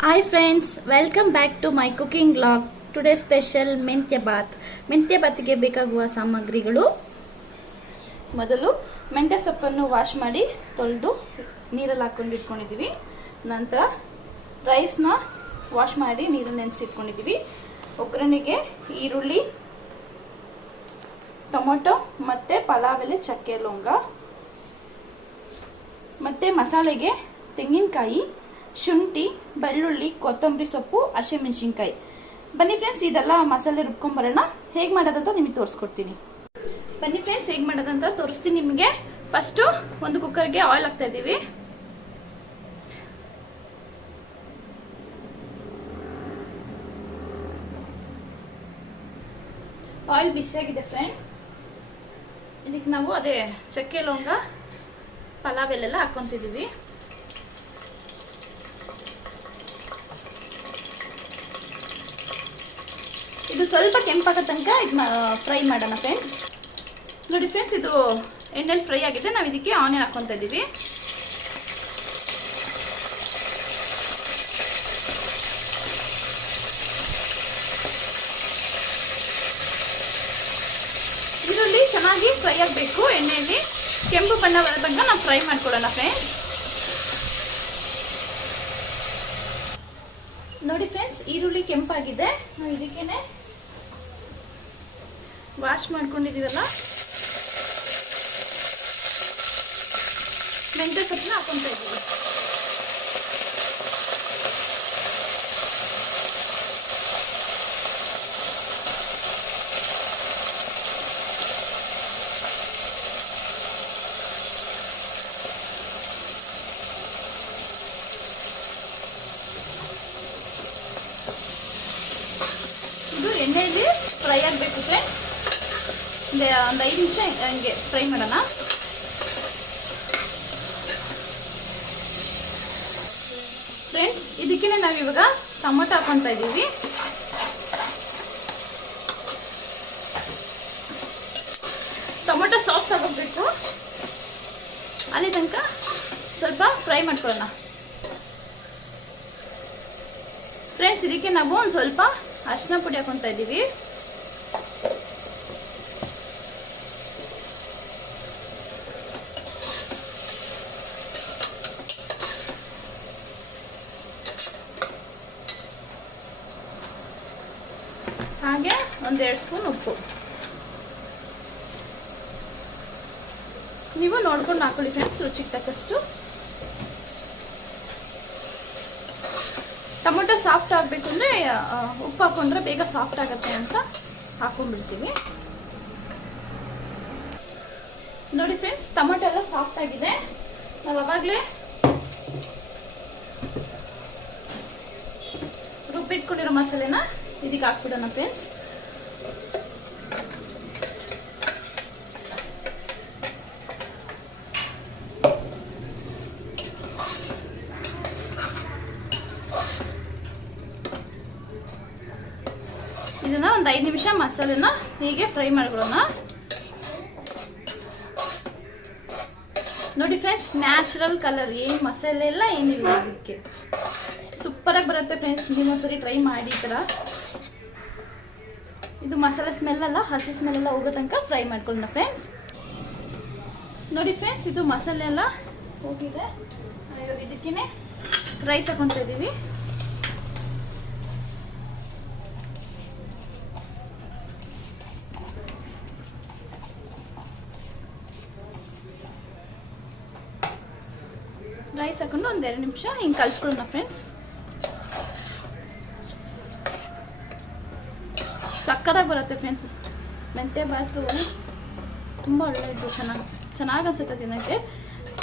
Hi friends, welcome back to my cooking vlog. Today special ಮೆಂತ್ಯ ಬಾತ್. ಮೆಂತ್ಯ ಬಾತ್ಗೆ ಬೇಕಾಗುವ ಸಾಮಗ್ರಿಗಳು. ಮೊದಲು ಮೆಂತ್ಯ ಸೊಪ್ಪನ್ನು ವಾಶ್ ಮಾಡಿ ತೊಳೆದು ನೀರಲ್ಲಿ ಹಾಕೊಂಡು ಇಟ್ಕೊಂಡಿದ್ದೀವಿ. ನಂತರ ರೈಸ್ನ ವಾಶ್ ಮಾಡಿ ನೀರಲ್ಲಿ ನೆನೆಸಿಟ್ಕೊಂಡಿದ್ದೀವಿ. ಒಗ್ಗರಣೆಗೆ ಈರುಳ್ಳಿ, ಟೊಮೊಟೊ ಮತ್ತೆ ಪಲಾವ್ ಎಲೆ, ಚಕ್ಕೆ, ಲವಂಗ ಮತ್ತೆ ಮಸಾಲೆಗೆ ತೆಂಗಿನಕಾಯಿ, ಶುಂಠಿ, ಬೆಳ್ಳುಳ್ಳಿ, ಕೊತ್ತಂಬರಿ ಸೊಪ್ಪು, ಹಸಿಮೆಣಸಿನಕಾಯಿ. ಬನ್ನಿ ಫ್ರೆಂಡ್ಸ್, ಇದೆಲ್ಲ ಮಸಾಲೆ ರುಬ್ಕೊಂಡ್ಬರೋಣ. ಹೇಗೆ ಮಾಡೋದಂತ ನಿಮಗೆ ತೋರಿಸ್ಕೊಡ್ತೀನಿ. ಬನ್ನಿ ಫ್ರೆಂಡ್ಸ್, ಹೇಗೆ ಮಾಡೋದಂತ ತೋರಿಸ್ತೀನಿ ನಿಮಗೆ. ಫಸ್ಟು ಒಂದು ಕುಕ್ಕರ್ಗೆ ಆಯಿಲ್ ಹಾಕ್ತಾ ಇದ್ದೀವಿ. ಆಯಿಲ್ ಬಿಸಿಯಾಗಿದೆ ಫ್ರೆಂಡ್. ಇದಕ್ಕೆ ನಾವು ಅದೇ ಚಕ್ಕೆ, ಲವಂಗ, ಪಲಾವ್ ಎಲೆಲ್ಲ ಹಾಕ್ಕೊಂತಿದ್ದೀವಿ. ಇದು ಸ್ವಲ್ಪ ಕೆಂಪಾಗೋ ತನಕ ಇದು ಫ್ರೈ ಮಾಡೋಣ ಫ್ರೆಂಡ್ಸ್. ನೋಡಿ ಫ್ರೆಂಡ್ಸ್, ಇದು ಎಣ್ಣೆಲಿ ಫ್ರೈ ಆಗಿದೆ. ನಾವು ಇದಕ್ಕೆ ಆನಿಯನ್ ಹಾಕ್ಕೊತಾ ಇದ್ದೀವಿ. ಈರುಳ್ಳಿ ಚೆನ್ನಾಗಿ ಫ್ರೈ ಆಗಬೇಕು. ಎಣ್ಣೆಯಲ್ಲಿ ಕೆಂಪು ಬಣ್ಣ ಬರೋ ತನಕ ನಾವು ಫ್ರೈ ಮಾಡ್ಕೊಳ್ಳೋಣ ಫ್ರೆಂಡ್ಸ್. ನೋಡಿ ಫ್ರೆಂಡ್ಸ್, ಈರುಳ್ಳಿ ಕೆಂಪಾಗಿದೆ. ನಾವು ಇದಕ್ಕೇನೆ ವಾಶ್ ಮಾಡ್ಕೊಂಡಿದ್ದೀವಲ್ಲ ಮೆಂತ್ಯ ಸೊಪ್ಪನ್ನ ಹಾಕೊಂತ ಇದ್ದೀವಿ. ಇದು ಎಣ್ಣೆಯಲ್ಲಿ ಫ್ರೈ ಆಗಬೇಕು ಫ್ರೆಂಡ್ಸ್. ಒಂದು 5 ನಿಮಿಷ ಹಂಗೆ ಫ್ರೈ ಮಾಡೋಣ. ಫ್ರೆಂಡ್ಸ್, ಇದಕ್ಕೆ ನಾವು ಇವಾಗ ಟೊಮೊಟೊ ಹಾಕೊಂತ ಇದ್ದೀವಿ. ಟೊಮೊಟೊ ಸಾಫ್ಟ್ ಆಗೋಗ್ಬೇಕು, ಅಲ್ಲಿ ತನಕ ಸ್ವಲ್ಪ ಫ್ರೈ ಮಾಡ್ಕೊಳ್ಳೋಣ ಫ್ರೆಂಡ್ಸ್. ಇದಕ್ಕೆ ನಾವು ಒಂದು ಸ್ವಲ್ಪ ಅರಿಶಿನ ಪುಡಿ ಹಾಕೊಂತ ಇದ್ದೀವಿ. ಹಾಗೆ 1-2 ಸ್ಪೂನ್ ಉಪ್ಪು. ನೀವು ನೋಡ್ಕೊಂಡು ಹಾಕೊಳ್ಳಿ ಫ್ರೆಂಡ್ಸ್, ರುಚಿಗೆ ತಕ್ಕಷ್ಟು. ಟೊಮೊಟೊ ಸಾಫ್ಟ್ ಆಗಬೇಕು ಅಂದರೆ ಉಪ್ಪು ಹಾಕೊಂಡ್ರೆ ಬೇಗ ಸಾಫ್ಟ್ ಆಗುತ್ತೆ ಅಂತ ಹಾಕೊಂಡ್ಬಿಡ್ತೀವಿ. ನೋಡಿ ಫ್ರೆಂಡ್ಸ್, ಟೊಮೊಟೊ ಎಲ್ಲ ಸಾಫ್ಟ್ ಆಗಿದೆ. ನಾವು ಅವಾಗಲೇ ರುಬ್ಬಿಟ್ಕೊಂಡಿರೋ ಮಸಾಲೆನ ಇದಕ್ಕೆ ಹಾಕ್ಬಿಡೋಣ ಫ್ರೆಂಡ್ಸ್. ಇದನ್ನ ಒಂದು 5 ನಿಮಿಷ ಮಸಾಲೆನ ಹೀಗೆ ಫ್ರೈ ಮಾಡ್ಕೊಳ್ಳೋಣ. ನೋಡಿ ಫ್ರೆಂಡ್ಸ್, ನ್ಯಾಚುರಲ್ ಕಲರ್, ಏನು ಮಸಾಲೆ ಎಲ್ಲ ಏನಿಲ್ಲ. ಅದಕ್ಕೆ ಸೂಪರಾಗಿ ಬರುತ್ತೆ ಫ್ರೆಂಡ್ಸ್. ನೀವು ಒಂದ್ಸರಿ ಟ್ರೈ ಮಾಡಿ ಈ ಥರ. ಇದು ಮಸಾಲೆ ಸ್ಮೆಲ್ ಅಲ್ಲ, ಹಸಿ ಸ್ಮೆಲ್ ಎಲ್ಲ ಹೋಗೋ ತನಕ ಫ್ರೈ ಮಾಡ್ಕೊಳ್ಳೋಣ ಫ್ರೆಂಡ್ಸ್. ನೋಡಿ ಫ್ರೆಂಡ್ಸ್, ಇದು ಮಸಾಲೆ ಎಲ್ಲ ಹೋಗಿದೆ. ಇವಾಗ ಇದಕ್ಕೇನೆ ರೈಸ್ ಹಾಕೊತ ಇದ್ದೀವಿ. ರೈಸ್ ಹಾಕೊಂಡು 1-2 ನಿಮಿಷ ಹಿಂಗೆ ಕಲಿಸ್ಕೊಳ್ಳೋಣ ಫ್ರೆಂಡ್ಸ್. ಸಕ್ಕತ್ತಾಗಿ ಬರುತ್ತೆ ಫ್ರೆಂಡ್ಸ್. ಮೆಂತ್ಯ ಬಾತು ತುಂಬ ಒಳ್ಳೆಯದು, ಚೆನ್ನಾಗಿ ಅನ್ಸುತ್ತೆ ತಿನ್ನೋಕ್ಕೆ.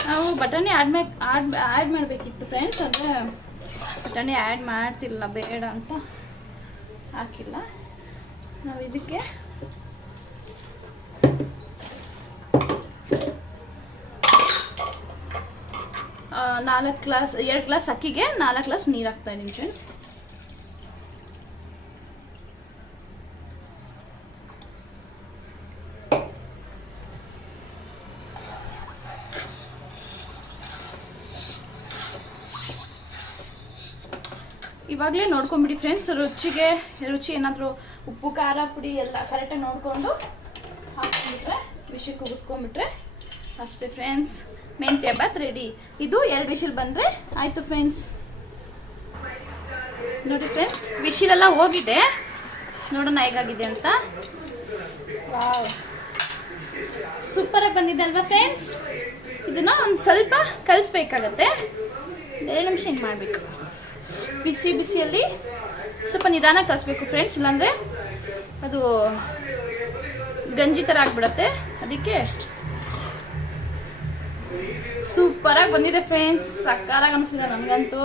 ನಾವು ಬಟಾಣಿ ಆ್ಯಡ್ ಮಾಡಬೇಕಿತ್ತು ಫ್ರೆಂಡ್ಸ್, ಅಂದರೆ ಬಟಾಣಿ ಆ್ಯಡ್ ಮಾಡ್ತಿಲ್ಲ, ಬೇಡ ಅಂತ ಹಾಕಿಲ್ಲ. ನಾವು ಇದಕ್ಕೆ ಎರಡು ಗ್ಲಾಸ್ ಅಕ್ಕಿಗೆ 4 ಗ್ಲಾಸ್ ನೀರು ಹಾಕ್ತಾ ಇದ್ದೀನಿ ಫ್ರೆಂಡ್ಸ್. ಇವಾಗಲೇ ನೋಡ್ಕೊಂಬಿಡಿ ಫ್ರೆಂಡ್ಸ್, ರುಚಿ ಏನಾದರೂ ಉಪ್ಪು ಖಾರ ಪುಡಿ ಎಲ್ಲ ಕರೆಕ್ಟಾಗಿ ನೋಡಿಕೊಂಡು ಹಾಕ್ಬಿಟ್ರೆ ವಿಷಲ್ ಕೂಗಿಸ್ಕೊಂಬಿಟ್ರೆ ಅಷ್ಟೇ ಫ್ರೆಂಡ್ಸ್, ಮೆಂತ್ಯ ಬಾತ್ ರೆಡಿ. ಇದು 2 ವಿಷಲ್ ಬಂದರೆ ಆಯಿತು ಫ್ರೆಂಡ್ಸ್. ನೋಡಿ ಫ್ರೆಂಡ್ಸ್, ವಿಷಿಲೆಲ್ಲ ಹೋಗಿದೆ, ನೋಡೋಣ ಹೇಗಾಗಿದೆ ಅಂತ. ವಾವ್, ಸೂಪರಾಗಿ ಬಂದಿದೆ ಅಲ್ವಾ ಫ್ರೆಂಡ್ಸ್. ಇದನ್ನು ಒಂದು ಸ್ವಲ್ಪ ಕಲಿಸ್ಬೇಕಾಗತ್ತೆ, 2 ನಿಮಿಷ ಹಿಂಗೆ ಮಾಡಬೇಕು. ಬಿಸಿಯಲ್ಲಿ ಸ್ವಲ್ಪ ನಿಧಾನ ಕಲಿಸ್ಬೇಕು ಫ್ರೆಂಡ್ಸ್, ಇಲ್ಲಾಂದರೆ ಅದು ಗಂಜಿ ಥರ ಆಗಿಬಿಡತ್ತೆ. ಅದಕ್ಕೆ ಸೂಪರಾಗಿ ಬಂದಿದೆ ಫ್ರೆಂಡ್ಸ್, ಸಕ್ಕತ್ತಾಗಿ ಅನಿಸ್ತಿದೆ ನನಗಂತೂ.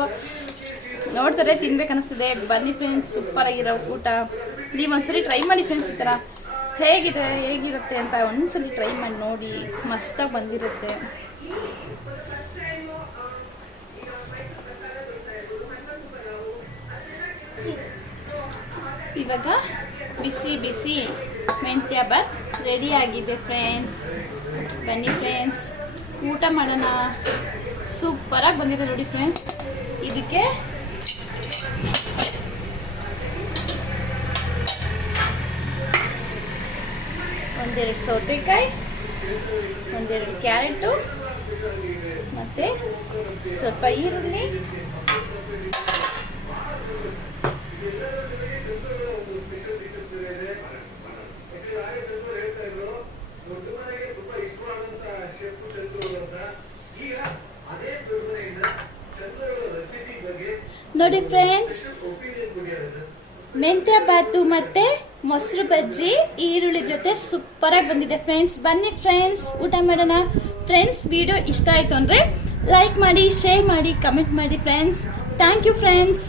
ನೋಡ್ತಾರೆ ತಿನ್ಬೇಕು ಅನಿಸ್ತಿದೆ. ಬನ್ನಿ ಫ್ರೆಂಡ್ಸ್, ಸೂಪರಾಗಿರೋ ಊಟ. ನೀವು ಒಂದ್ಸರಿ ಟ್ರೈ ಮಾಡಿ ಫ್ರೆಂಡ್ಸ್, ಈ ಥರ ಹೇಗಿರುತ್ತೆ ಅಂತ ಒಂದ್ಸಲಿ ಟ್ರೈ ಮಾಡಿ ನೋಡಿ, ಮಸ್ತಾಗಿ ಬಂದಿರುತ್ತೆ. ಇವಾಗ ಬಿಸಿ ಮೆಂತ್ಯ ಬಾತ್ ರೆಡಿ ಆಗಿದೆ ಫ್ರೆಂಡ್ಸ್. ಬನ್ನಿ ಫ್ರೆಂಡ್ಸ್, ಊಟ ಮಾಡೋಣ. ಸೂಪರಾಗಿ ಬಂದಿದೆ ನೋಡಿ ಫ್ರೆಂಡ್ಸ್. ಇದಕ್ಕೆ ಒಂದೆರಡು ಸೌತೆಕಾಯಿ, ಒಂದೆರಡು ಕ್ಯಾರೆಟು, ಮತ್ತು ಸ್ವಲ್ಪ ಈರುಳ್ಳಿ, ನೋಡಿ ಫ್ರೆಂಡ್ಸ್, ಮೆಂತ್ಯ ಬಾತು ಮತ್ತೆ ಮೊಸರು ಬಜ್ಜಿ ಈರುಳ್ಳಿ ಜೊತೆ ಸೂಪರಾಗಿ ಬಂದಿದೆ ಫ್ರೆಂಡ್ಸ್. ಬನ್ನಿ ಫ್ರೆಂಡ್ಸ್, ಊಟ ಮಾಡೋಣ. ಫ್ರೆಂಡ್ಸ್, ವಿಡಿಯೋ ಇಷ್ಟ ಆಯಿತು ಅಂದರೆ ಲೈಕ್ ಮಾಡಿ, ಶೇರ್ ಮಾಡಿ, ಕಮೆಂಟ್ ಮಾಡಿ ಫ್ರೆಂಡ್ಸ್. Thank you friends.